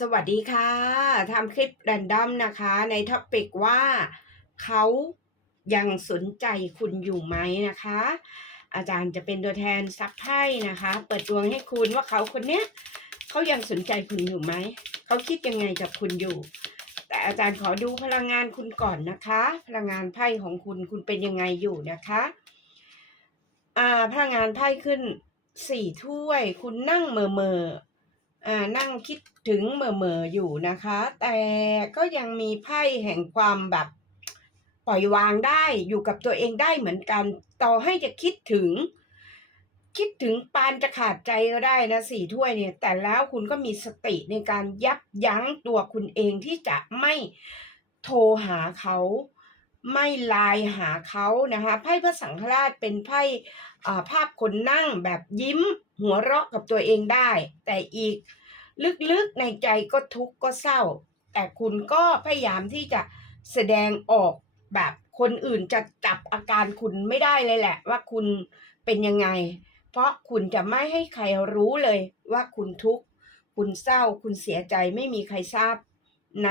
สวัสดีค่ะทำคลิปแรนดอมนะคะ ในท็อปิกว่าเขายังสนใจคุณอยู่ไหมนะคะ อาจารย์จะเป็นตัวแทนซักไพ่นะคะ เปิดดวงให้คุณว่าเขาคนเนี้ยเขายังสนใจคุณอยู่ไหม เขาคิดยังไงกับคุณอยู่ แต่อาจารย์ขอดูพลังงานคุณก่อนนะคะ พลังงานไพ่ของคุณคุณเป็นยังไงอยู่นะคะอ่าพลังงานไพ่ขึ้นสี่ถ้วย คุณนั่งเมอเมอ นั่งคิดถึงเมอเมอๆอยู่นะคะ แต่ก็ยังมีไพ่แห่งความแบบปล่อยวางได้อยู่กับตัวเองได้เหมือนกัน ต่อให้จะคิดถึง คิดถึงปานจะขาดใจก็ได้นะสี่ถ้วยเนี่ย แต่แล้วคุณก็มีสติในการยับยั้งตัวคุณเองที่จะไม่โทรหาเขา ไม่ไลน์หาเขานะคะไพ่พระสังฆราชเป็นไพ่อ่าภาพคนนั่งแบบยิ้มหัวเราะกับตัวเองได้ แต่อีกลึกๆในใจก็ทุกข์ก็เศร้า แต่คุณก็พยายามที่จะแสดงออกแบบคนอื่นจะจับอาการคุณไม่ได้เลยแหละ ว่าคุณเป็นยังไง เพราะคุณจะไม่ให้ใครรู้เลยว่าคุณทุกข์คุณเศร้า คุณเสียใจไม่มีใครทราบใน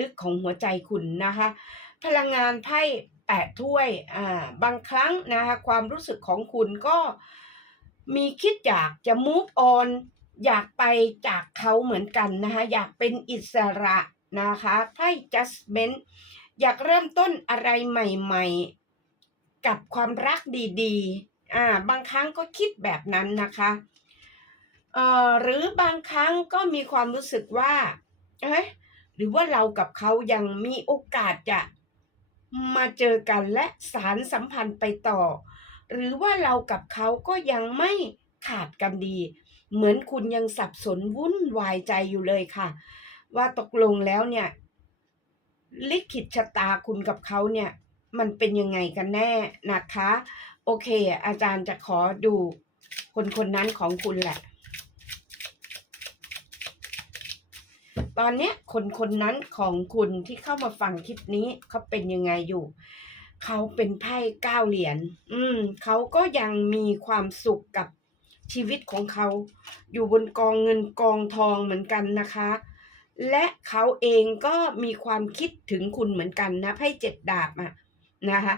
ลึกๆของหัวใจคุณนะคะ พลังงานไพ่แปดถ้วยอ่าบางครั้งนะคะความรู้สึกของคุณก็มีคิดอยากจะ move on อยากไปจากเขาเหมือนกันนะคะอยากเป็นอิสระนะคะไพ่ judgment อยากเริ่มต้นอะไรใหม่ๆ กับความรักดีๆอ่าบางครั้งก็คิดแบบนั้นนะคะเอ่อหรือบางครั้งก็มีความรู้สึกว่าเอ้ยหรือว่าเรากับเขายังมีโอกาสจะ มาเจอกันและสารสัมพันธ์ไปต่อ หรือว่าเรากับเขาก็ยังไม่ขาดกันดี เหมือนคุณยังสับสนวุ่นวายใจอยู่เลยค่ะ ว่าตกลงแล้วเนี่ย ลิขิตชะตาคุณกับเขาเนี่ย มันเป็นยังไงกันแน่นะคะ โอเค อาจารย์จะขอดูคนคนนั้นของคุณแหละ ตอนเนี้ยคนคนนั้นของคุณที่เข้ามาฟังคลิปนี้เขาเป็นยังไงอยู่เขาเป็นไพ่เก้าเหรียญอืมเขาก็ยังมีความสุขกับชีวิตของเขา อยู่บนกองเงินกองทองเหมือนกันนะคะ และเขาเองก็มีความคิดถึงคุณเหมือนกันนะไพ่เจ็ดดาบอะนะคะ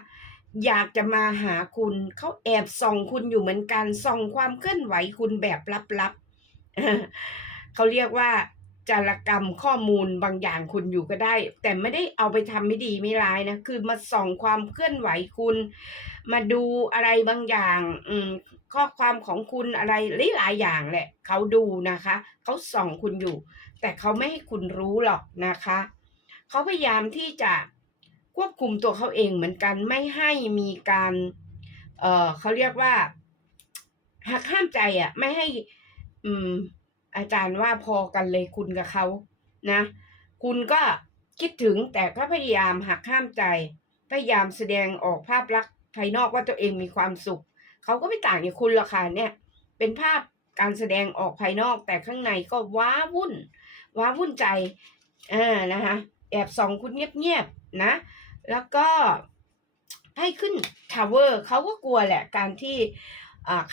อยากจะมาหาคุณเขาแอบส่องคุณอยู่เหมือนกันส่องความเคลื่อนไหวคุณแบบลับๆเขาเรียกว่า จารกรรมข้อมูลบางอย่างคุณอยู่ก็ได้ แต่ไม่ได้เอาไปทำไม่ดีไม่ร้ายนะ คือมาส่องความเคลื่อนไหวคุณ มาดูอะไรบางอย่างอืมข้อความของคุณอะไรหลายๆอย่างแหละเขาดูนะคะ เขาส่องคุณอยู่ แต่เขาไม่ให้คุณรู้หรอกนะคะ เขาพยายามที่จะควบคุมตัวเขาเองเหมือนกันไม่ให้มีการ เออเขาเรียกว่าหักห้ามใจอะ ไม่ให้ อืม อาจารย์ว่าพอกันเลยคุณกับเขานะ คุณก็คิดถึงแต่ก็พยายามหักห้ามใจ พยายามแสดงออกภาพลักษณ์ภายนอกว่าตัวเองมีความสุข เขาก็ไม่ต่างจากคุณหรอกค่ะเนี่ย เป็นภาพการแสดงออกภายนอกแต่ข้างในก็ว้าวุ่น ว้าวุ่นใจอ่านะคะแอบส่องคุณเงียบๆนะ แล้วก็ให้ขึ้นทาวเวอร์เขาก็กลัวแหละการที่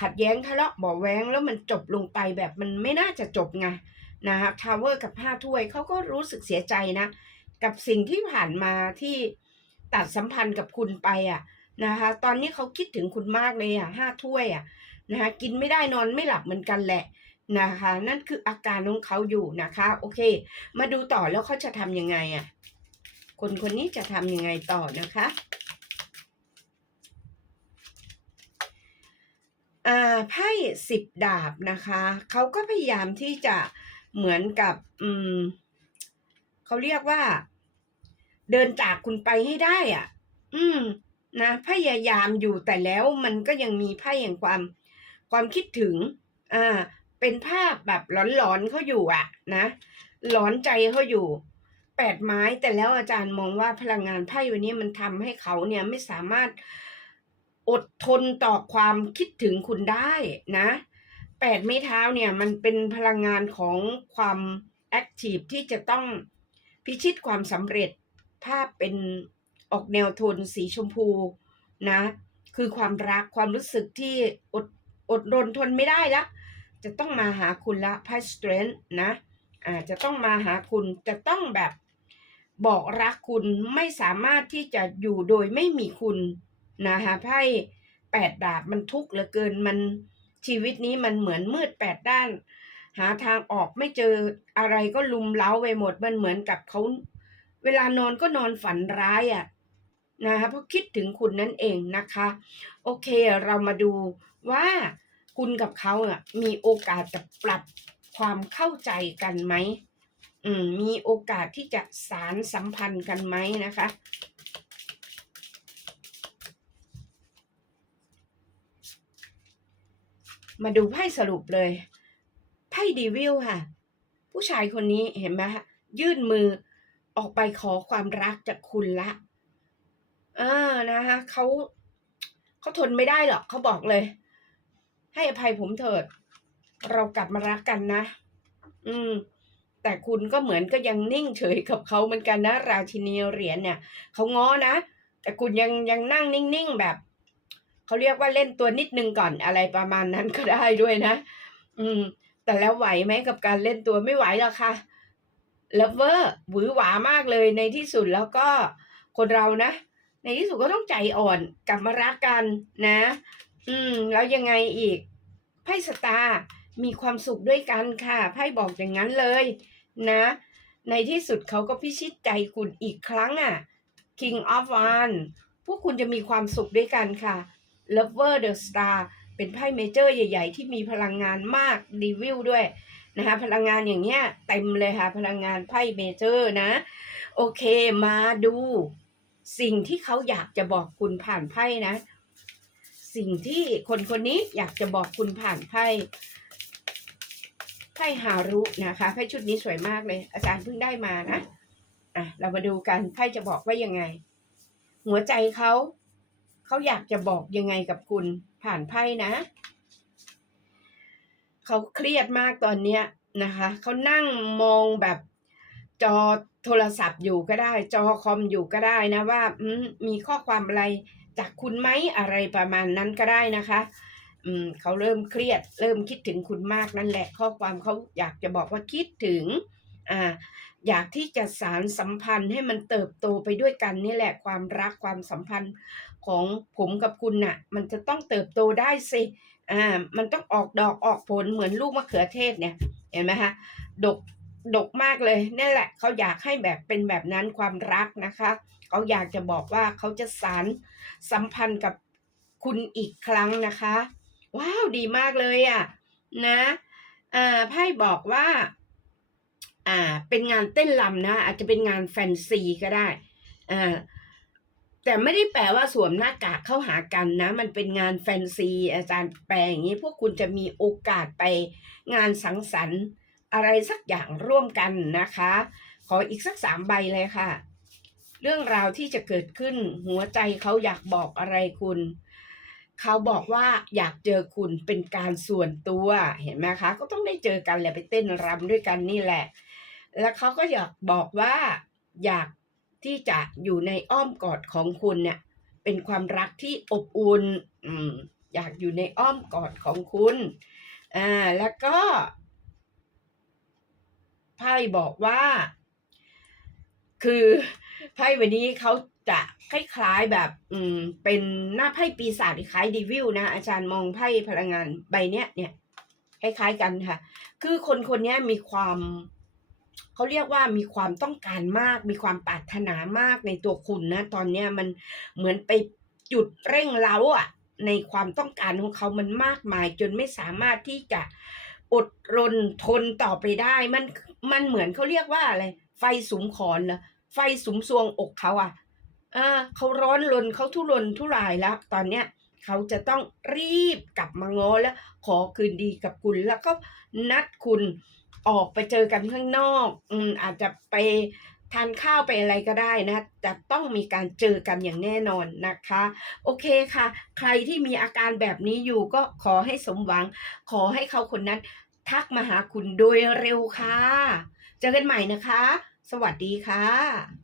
ขัดแย้งทะเลาะบาะแว้งแล้วมันจบลงไปแบบมันไม่น่าจะจบไงนะคะทาวเวอร์กับห้าถ้วยเขาก็รู้สึกเสียใจนะ กับสิ่งที่ผ่านมาที่ตัดสัมพันธ์กับคุณไปอะนะคะตอนนี้เขาคิดถึงคุณมากเลยอะห้าถ้วยอะนะคะกินไม่ได้นอนไม่หลับเหมือนกันแหละนะคะนั่นคืออาการของเขาอยู่นะคะ โอเค มาดูต่อแล้วเขาจะทำยังไงอะคนคนนี้จะทำยังไงต่อนะคะ อ่า ไพ่สิบดาบนะคะเขาก็พยายามที่จะเหมือนกับอืมเขาเรียกว่า เดินจากคุณไปให้ได้อะ อืม นะ พยายามอยู่แต่แล้วมันก็ยังมีไพ่แห่งความ ความคิดถึง อ่า เป็นภาพแบบหลอนๆเขาอยู่อะ นะหลอนใจเขาอยู่แปดไม้แต่แล้วอาจารย์มองว่าพลังงานไพ่วันนี้มันทำให้เขาเนี่ยไม่สามารถ อดทนต่อความคิดถึงคุณได้นะแปดไม้เท้าเนี่ยมันเป็นพลังงานของความแอคทีฟที่จะต้องพิชิตความสำเร็จภาพเป็นออกแนวโทนสีชมพูนะ คือความรักความรู้สึกที่อดอดรนทนไม่ได้ละจะต้องมาหาคุณละไพ่สเตรนนะอาจจะต้องมาหาคุณจะต้องแบบบอกรักคุณไม่สามารถที่จะอยู่โดยไม่มีคุณ นะคะไพ่แปดดาบมันทุกข์เหลือเกินมันชีวิตนี้มันเหมือนมืดแปดด้าน หาทางออกไม่เจออะไรก็ลุมเล้าไปหมดมันเหมือนกับเขาเวลานอนก็นอนฝันร้ายอะ่ะนะคะเพราะคิดถึงคุณนั่นเองนะคะ โอเคเรามาดูว่าคุณกับเขาอะมีโอกาสจะปรับความเข้าใจกันไหมมมีโอกาสที่จะสารสัมพันธ์กันไหมนะคะ มาดูไพ่สรุปเลย ไพ่ดีวิลค่ะ ผู้ชายคนนี้เห็นไหมฮะยื่นมือออกไปขอความรักจากคุณละ เออนะคะเขาเขาทนไม่ได้หรอกเขาบอกเลย ให้อภัยผมเถิด เรากลับมารักกันนะ อืม แต่คุณก็เหมือนก็ยังนิ่งเฉยกับเขาเหมือนกันนะ ราชินีเหรียญเนี่ยเขาง้อนะ แต่คุณยังยังนั่งนิ่งๆแบบ เขาเรียกว่าเล่นตัวนิดนึงก่อนอะไรประมาณนั้นก็ได้ด้วยนะ อืม แต่แล้วไหวไหมกับการเล่นตัวไม่ไหวหรอกค่ะเลฟเวอร์หวือหวามากเลยในที่สุดแล้วก็คนเรานะ ในที่สุดก็ต้องใจอ่อนกลับมารักกันนะ อืม แล้วยังไงอีก ไพ่สตาร์มีความสุขด้วยกันค่ะไพ่บอกอย่างนั้นเลย นะ ในที่สุดเขาก็พิชิตใจคุณอีกครั้งอะ King of One พวกคุณจะมีความสุขด้วยกันค่ะ Lover the Star เป็นไพ่เมเจอร์ใหญ่ ๆ ที่มีพลังงานมากรีวิวด้วยนะคะพลังงานอย่างเงี้ยเต็มเลยค่ะ พลังงานไพ่เมเจอร์นะ โอเคมาดูสิ่งที่เขาอยากจะบอกคุณผ่านไพ่นะ สิ่งที่คนคนนี้อยากจะบอกคุณผ่านไพ่ไพ่ฮารุนะคะไพ่ชุดนี้สวยมากเลย อาจารย์เพิ่งได้มานะอะเรามาดูกันไพ่จะบอกว่ายังไง หัวใจเขา เขาอยากจะบอกยังไงกับคุณผ่านไพ่นะ เขาเครียดมากตอนเนี้ยนะคะเขานั่งมองแบบจอโทรศัพท์อยู่ก็ได้ จอคอมอยู่ก็ได้นะว่ามีข้อความอะไรจากคุณไหมอะไรประมาณนั้นก็ได้นะคะอืมเขาเริ่มเครียด เริ่มคิดถึงคุณมากนั่นแหละ ข้อความเขาอยากจะบอกว่าคิดถึงอ่าอยากที่จะสารสัมพันธ์ให้มันเติบโตไปด้วยกันนี่แหละความรักความสัมพันธ์ ของผมกับคุณน่ะ มันจะต้องเติบโตได้สิอ่ามันต้องออกดอกออกผลเหมือนลูกมะเขือเทศเนี่ยเห็นไหมคะดกดกมากเลยนี่แหละเขาอยากให้แบบเป็นแบบนั้นความรักนะคะเขาอยากจะบอกว่าเขาจะสารสัมพันธ์กับคุณอีกครั้งนะคะ ว้าวดีมากเลยอะนะอ่าไพ่บอกว่าอ่าเป็นงานเต้นรำนะ อาจจะเป็นงานแฟนซีก็ได้อ่า แต่ไม่ได้แปลว่าสวมหน้ากากเข้าหากันนะ มันเป็นงานแฟนซี อาจารย์แปลอย่างนี้พวกคุณจะมีโอกาสไปงานสังสรรค์อะไรสักอย่างร่วมกันนะคะ ขออีกสักสามใบเลยค่ะ เรื่องราวที่จะเกิดขึ้นหัวใจเขาอยากบอกอะไรคุณ เขาบอกว่าอยากเจอคุณเป็นการส่วนตัวเห็นไหมคะ ก็ต้องได้เจอกันแหละไปเต้นรำด้วยกันนี่แหละ แล้วเขาก็อยากบอกว่าอยาก ที่จะอยู่ในอ้อมกอดของคุณเนี่ย เป็นความรักที่อบอุ่นอืมอยากอยู่ในอ้อมกอดของคุณอ่าแล้วก็ไพ่บอกว่า คือไพ่วันนี้เขาจะคล้ายๆแบบ อืม เป็นหน้าไพ่ปีศาจคล้ายดีวิลนะอาจารย์มองไพ่พลังงานใบเนี้ยเนี่ยคล้ายๆกันค่ะ คือคนคนนี้มีความ เขาเรียกว่ามีความต้องการมาก มีความปรารถนามากในตัวคุณนะ ตอนเนี้ยมันเหมือนไปจุดเร่งเร้าอะ ในความต้องการของเขามันมากมาย จนไม่สามารถที่จะอดรนทนต่อไปได้ มันมันเหมือนเขาเรียกว่าอะไร ไฟสุมขอนเหรอไฟสุมซวงอกเขาอะเออเขาร้อนรนเขาทุรนทุรายแล้ว ตอนเนี้ยเขาจะต้องรีบกลับมาง้อแล้ว ขอคืนดีกับคุณแล้วก็นัดคุณ ออกไปเจอกันข้างนอก อืมอาจจะไปทานข้าวไปอะไรก็ได้นะจะต้องมีการเจอกันอย่างแน่นอนนะคะ โอเคค่ะ ใครที่มีอาการแบบนี้อยู่ก็ขอให้สมหวัง ขอให้เขาคนนั้น ทักมาหาคุณโดยเร็วค่ะ เจอกันใหม่นะคะ สวัสดีค่ะ